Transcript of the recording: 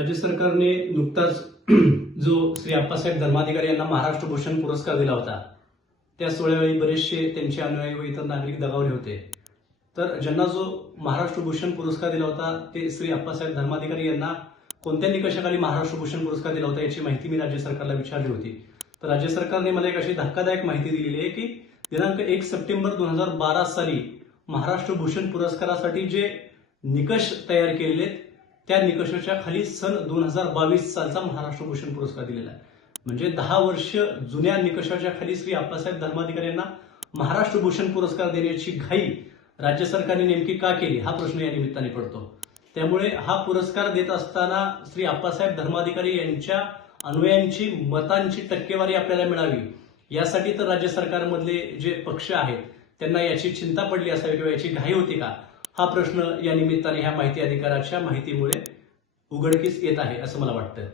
राज्य सरकारने नुकताच जो श्री अप्पासाहेब धर्माधिकारी यांना महाराष्ट्र भूषण पुरस्कार दिला होता त्या सोहळ्यावेळी बरेचसे त्यांचे अनुयायी व इतर नागरिक दगावले होते. तर ज्यांना जो महाराष्ट्र भूषण पुरस्कार दिला होता ते श्री अप्पासाहेब धर्माधिकारी यांना कोणत्या निकषाखाली महाराष्ट्र भूषण पुरस्कार दिला होता याची माहिती मी राज्य सरकारला विचारली होती. तर राज्य सरकारने मला एक अशी धक्कादायक माहिती दिलेली आहे की दिनांक एक सप्टेंबर दोन हजार बारा साली महाराष्ट्र भूषण पुरस्कारासाठी जे निकष तयार केलेले आहेत, त्या निकषाच्या खाली सन दोन हजार बावीस सालचा महाराष्ट्र भूषण पुरस्कार दिलेला आहे. म्हणजे दहा वर्ष जुन्या निकषाच्या खाली श्री अप्पासाहेब धर्माधिकारी यांना महाराष्ट्र भूषण पुरस्कार देण्याची घाई राज्य सरकारने नेमकी का केली हा प्रश्न या निमित्ताने पडतो. त्यामुळे हा पुरस्कार देत असताना श्री अप्पासाहेब धर्माधिकारी यांच्या अनुयांची मतांची टक्केवारी आपल्याला मिळावी यासाठी तर राज्य सरकारमधले जे पक्ष आहेत त्यांना याची चिंता पडली असावी किंवा याची घाई होती का? हा प्रश्न या निमित्ताने ह्या माहिती अधिकाराच्या माहितीमुळे उघडकीस येत आहे असं मला वाटतं